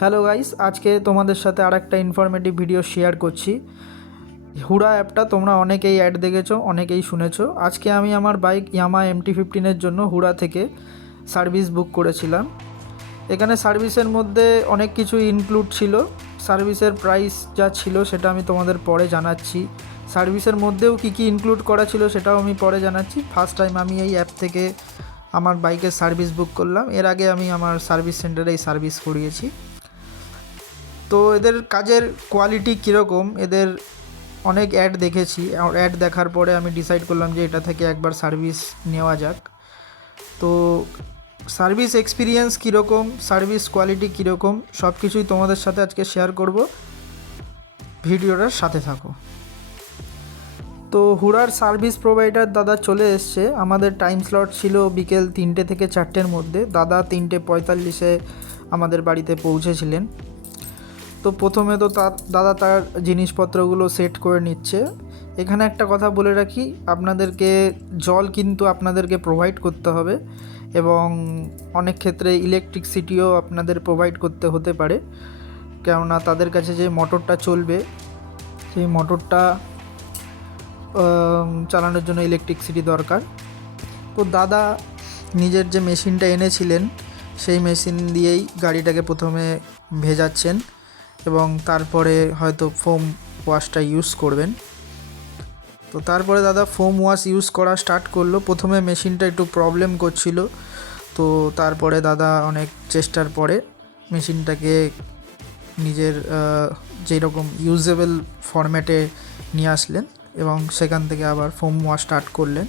Hello guys, আজকে তোমাদের সাথে আর একটা ইনফরমেটিভ ভিডিও শেয়ার করছি। হুডা অ্যাপটা তোমরা অনেকেই অ্যাড দেখেছো, অনেকেই শুনেছো। আজকে আমি আমার বাইক ইয়ামা MT-15 জন্য হুডা থেকে সার্ভিস বুক করেছিলাম। এখানে সার্ভিসের মধ্যে অনেক কিছু ইনক্লুড ছিল। সার্ভিসের প্রাইস যা ছিল সেটা আমি তোমাদের পরে জানাচ্ছি। সার্ভিসের মধ্যেও কী কী ইনক্লুড করা ছিল সেটাও আমি পরে জানাচ্ছি। ফার্স্ট টাইম আমি এই অ্যাপ থেকে আমার বাইকের সার্ভিস বুক করলাম। এর আগে আমি আমার সার্ভিস সেন্টারেই সার্ভিস করিয়েছি। তো এদের কাজের কোয়ালিটি কীরকম, এদের অনেক অ্যাড দেখেছি। অ্যাড দেখার পরে আমি ডিসাইড করলাম যে এটা থেকে একবার সার্ভিস নেওয়া যাক। তো সার্ভিস এক্সপিরিয়েন্স কীরকম, সার্ভিস কোয়ালিটি কীরকম, সব কিছুই তোমাদের সাথে আজকে শেয়ার করব। ভিডিওটার সাথে থাকো। তো হুডার সার্ভিস প্রোভাইডার দাদা চলে এসছে। আমাদের টাইম স্লট ছিল বিকেল 3টে থেকে 4টের মধ্যে। দাদা 3:45-এ আমাদের বাড়িতে পৌঁছেছিলেন। তো প্রথমে তো দাদা তার জিনিসপত্রগুলো সেট করে নিচ্ছে। এখানে একটা কথা বলে রাখি, আপনাদেরকে জল কিন্তু আপনাদেরকে প্রোভাইড করতে হবে, এবং অনেক ক্ষেত্রে ইলেকট্রিসিটিও আপনাদের প্রোভাইড করতে হতে পারে, কেননা তাদের কাছে যে মোটরটা চলবে সেই মোটরটা চালানোর জন্য ইলেকট্রিসিটি দরকার। তো দাদা নিজের যে মেশিনটা এনেছিলেন সেই মেশিন দিয়েই গাড়িটাকে প্রথমে ভেজাচ্ছেন, এবং তারপরে হয়তো ফোম ওয়াশটা ইউজ করবেন। তো তারপরে দাদা ফোম ওয়াশ ইউজ করা স্টার্ট করলো। প্রথমে মেশিনটা একটু প্রবলেম করছিল, তো তারপরে দাদা অনেক চেষ্টার পরে মেশিনটাকে নিজের যেরকম ইউজেবল ফরম্যাটে নিয়ে আসলেন, এবং সেখান থেকে আবার ফোম ওয়াশ স্টার্ট করলেন।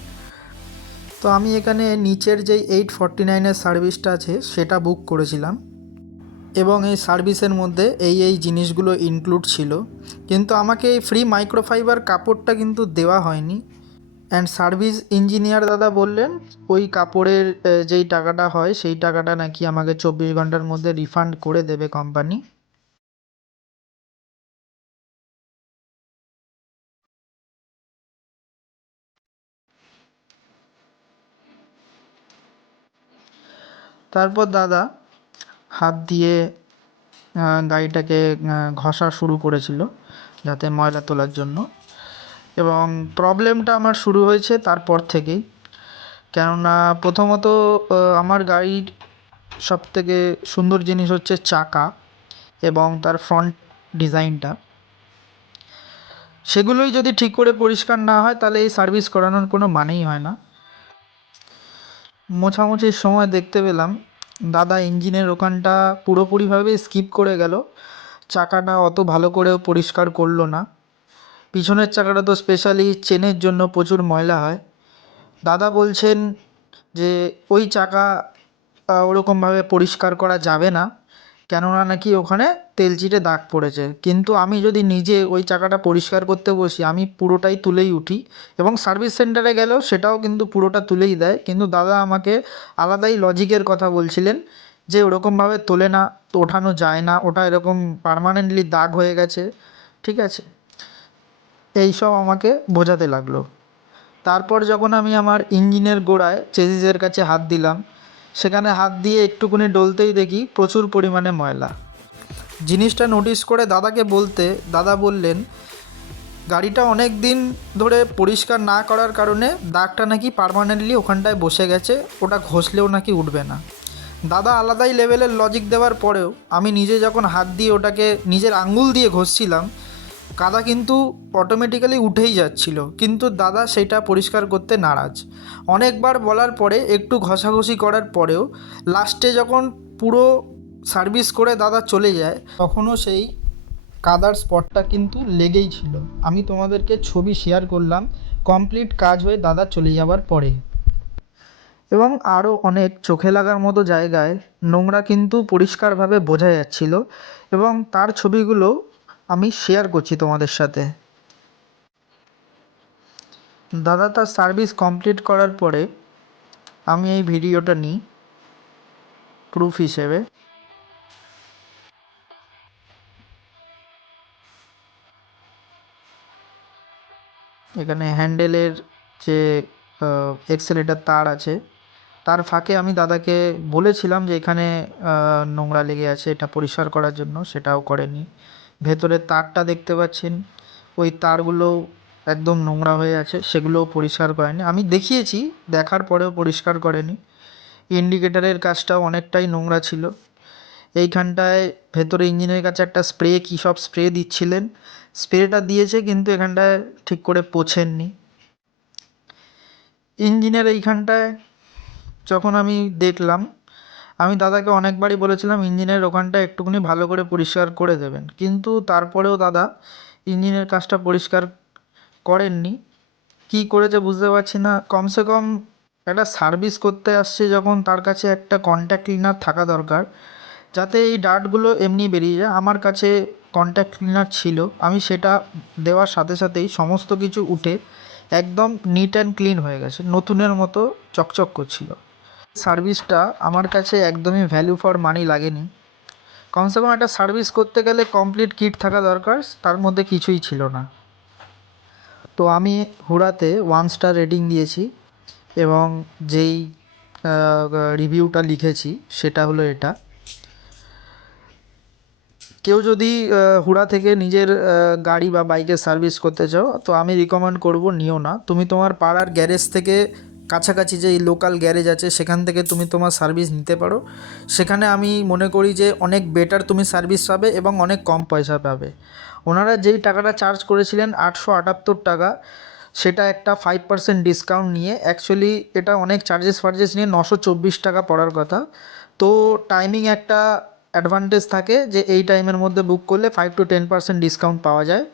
তো আমি এখানে নিচের যেই 849-এর সার্ভিসটা আছে সেটা বুক করেছিলাম, এবং এই সার্ভিসের মধ্যে এই জিনিসগুলো ইনক্লুড ছিল, কিন্তু আমাকে এই ফ্রি মাইক্রোফাইবার কাপড়টা কিন্তু দেওয়া হয়নি। অ্যান্ড সার্ভিস ইঞ্জিনিয়ার দাদা বললেন ওই কাপড়ের যেই টাকাটা হয় সেই টাকাটা নাকি আমাকে 24 ঘন্টার মধ্যে রিফান্ড করে দেবে কোম্পানি। তারপর দাদা হাত দিয়ে গাড়িটাকে ঘষা শুরু করেছিল যাতে ময়লা তোলার জন্য, এবং প্রবলেমটা আমার শুরু হয়েছে তারপর থেকেই। কেননা প্রথমত আমার গাড়ির সবথেকে সুন্দর জিনিস হচ্ছে চাকা এবং তার ফ্রন্ট ডিজাইনটা। সেগুলোই যদি ঠিক করে পরিষ্কার না হয় তাহলে এই সার্ভিস করানোর কোনো মানেই হয় না। মোছামুছির সময় দেখতে পেলাম দাদা ইঞ্জিনের ওখানটা পুরোপুরিভাবে স্কিপ করে গেল, চাকাটা অত ভালো করেও পরিষ্কার করলো না। পিছনের চাকাটা তো স্পেশালি চেনের জন্য প্রচুর ময়লা হয়। দাদা বলছেন যে ওই চাকা ওরকমভাবে পরিষ্কার করা যাবে না, কেননা নাকি ওখানে তেল চিটে দাগ পড়েছে। কিন্তু আমি যদি নিজে ওই চাকাটা পরিষ্কার করতে বসি আমি পুরোটাই তুলেই উঠি, এবং সার্ভিস সেন্টারে গেলেও সেটাও কিন্তু পুরোটা তুলেই দেয়। কিন্তু দাদা আমাকে আলাদাই লজিকের কথা বলছিলেন যে ওরকমভাবে তোলে না, তো ওঠানো যায় না, ওটা এরকম পার্মানেন্টলি দাগ হয়ে গেছে, ঠিক আছে, এই সব আমাকে বোঝাতে লাগলো। তারপর যখন আমি আমার ইঞ্জিনের গোড়ায় চেসিসের কাছে হাত দিলাম, সেখানে হাত দিয়ে একটুকুনি ডলতেই দেখি প্রচুর পরিমাণে ময়লা। জিনিসটা নোটিস করে দাদাকে বলতে দাদা বললেন গাড়িটা অনেক দিন ধরে পরিষ্কার না করার কারণে দাগটা নাকি পার্মানেন্টলি ওখানটায় বসে গেছে, ওটা ঘষলেও নাকি উঠবে না। দাদা আলাদাই লেভেলের লজিক দেওয়ার পরেও আমি নিজে যখন হাত দিয়ে ওটাকে নিজের আঙ্গুল দিয়ে ঘষছিলাম, কাদা কিন্তু অটোমেটিক্যালি উঠেই যাচ্ছিল, কিন্তু দাদা সেটা পরিষ্কার করতে নারাজ। অনেকবার বলার পরে একটু ঘষাঘষি করার পরেও লাস্টে যখন পুরো সার্ভিস করে দাদা চলে যায় তখনও সেই কাদার স্পটটা কিন্তু লেগেই ছিল। আমি তোমাদেরকে ছবি শেয়ার করলাম কমপ্লিট কাজ হয়ে দাদা চলে যাওয়ার পরে। এবং আরও অনেক চোখে লাগার মতো জায়গায় নোংরা কিন্তু পরিষ্কারভাবে বোঝা যাচ্ছিল, এবং তার ছবিগুলো আমি শেয়ার করছি তোমাদের সাথে। দাদা তার সার্ভিস কমপ্লিট করার পরে আমি এই ভিডিওটা নিই প্রুফ হিসেবে। এখানে হ্যান্ডেলের যে এক্সেলেটার তার আছে তার ফাঁকে আমি দাদাকে বলেছিলাম যে এখানে নোংরা লেগে আছে, এটা পরিষ্কার করার জন্য, সেটাও করেনি। ভেতরের তারটা দেখতে পাচ্ছেন, ওই তারগুলো একদম নোংরা হয়ে আছে, সেগুলোও পরিষ্কার করেনি। আমি দেখিয়েছি, দেখার পরেও পরিষ্কার করেনি। ইন্ডিকেটারের কাজটাও অনেকটাই নোংরা ছিল। এইখানটায় ভেতরে ইঞ্জিনের কাছে একটা স্প্রে, কী সব স্প্রে দিচ্ছিলেন, স্প্রেটা দিয়েছে কিন্তু এখানটায় ঠিক করে পোছেননি। ইঞ্জিনের এইখানটায় যখন আমি দেখলাম, আমি দাদাকে অনেকবারই বলেছিলাম ইঞ্জিনের ওখানটা একটুখানি ভালো করে পরিষ্কার করে দেবেন, কিন্তু তারপরেও দাদা ইঞ্জিনের কাজটা পরিষ্কার করেননি। কী করেছে বুঝতে পারছি না। কমসে কম একটা সার্ভিস করতে আসছে যখন, তার কাছে একটা কন্ট্যাক্ট ক্লিনার থাকা দরকার, যাতে এই ডার্টগুলো এমনি বেরিয়ে যায়। আমার কাছে কন্ট্যাক্ট ক্লিনার ছিল, আমি সেটা দেওয়ার সাথে সাথেই সমস্ত কিছু উঠে একদম নিট অ্যান্ড ক্লিন হয়ে গেছে, নতুনের মতো চকচক করছিল। সার্ভিসটা আমার কাছে একদমই ভ্যালু ফর মানি লাগেনি। কমসে কম একটা সার্ভিস করতে গেলে কমপ্লিট কিট থাকা দরকার, তার মধ্যে কিছুই ছিল না। তো আমি হুড়াতে 1 স্টার রেটিং দিয়েছি, এবং যেই রিভিউটা লিখেছি সেটা হলো এটা। কেউ যদি হুড়া থেকে নিজের গাড়ি বা বাইকের সার্ভিস করতে চাও, তো আমি রিকমেন্ড করব নিও না। তুমি তোমার পাড়ার গ্যারেজ থেকে, কাছাকাছি যে লোকাল গ্যারেজ আছে সেখান থেকে তুমি তোমার সার্ভিস নিতে পারো। সেখানে আমি মনে করি যে অনেক বেটার তুমি সার্ভিস পাবে এবং অনেক কম পয়সা পাবে। ওনারা যেই টাকাটা চার্জ করেছিলেন 878 টাকা, সেটা একটা 5% ডিসকাউন্ট নিয়ে, অ্যাকচুয়ালি এটা অনেক চার্জেস ফার্জেস নিয়ে 924 টাকা পড়ার কথা। তো টাইমিং একটা অ্যাডভান্টেজ থাকে যে এই টাইমের মধ্যে বুক করলে 5 to 10% ডিসকাউন্ট পাওয়া যায়।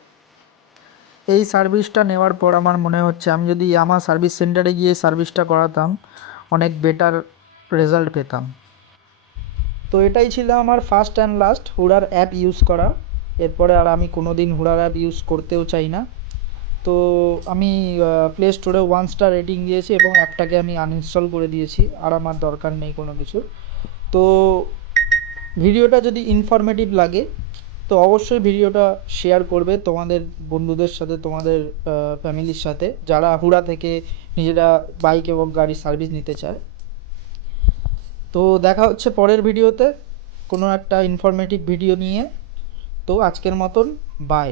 এই সার্ভিসটা নেওয়ার পর আমার মনে হচ্ছে আমি যদি ইয়ামাহা সার্ভিস সেন্টারে গিয়ে সার্ভিসটা করাতাম, অনেক বেটার রেজাল্ট পেতাম। তো এটাই ছিল আমার ফার্স্ট অ্যান্ড লাস্ট হুড়ার অ্যাপ ইউজ করা। এরপরে আর আমি কোনো দিন হুড়ার অ্যাপ ইউজ করতেও চাই না। তো আমি প্লে স্টোরে 1 স্টার রেটিং দিয়েছি এবং অ্যাপটাকে আমি আনইনস্টল করে দিয়েছি, আর আমার দরকার নেই কোনো কিছু। তো ভিডিওটা যদি ইনফরমেটিভ লাগে তো অবশ্যই ভিডিওটা শেয়ার করবে তোমাদের বন্ধুদের সাথে, তোমাদের ফ্যামিলির সাথে, যারা হুড়া থেকে নিজেরা বাইক এবং গাড়ির সার্ভিস নিতে চায়। তো দেখা হচ্ছে পরের ভিডিওতে কোনো একটা ইনফরমেটিভ ভিডিও নিয়ে। তো আজকের মতন বাই।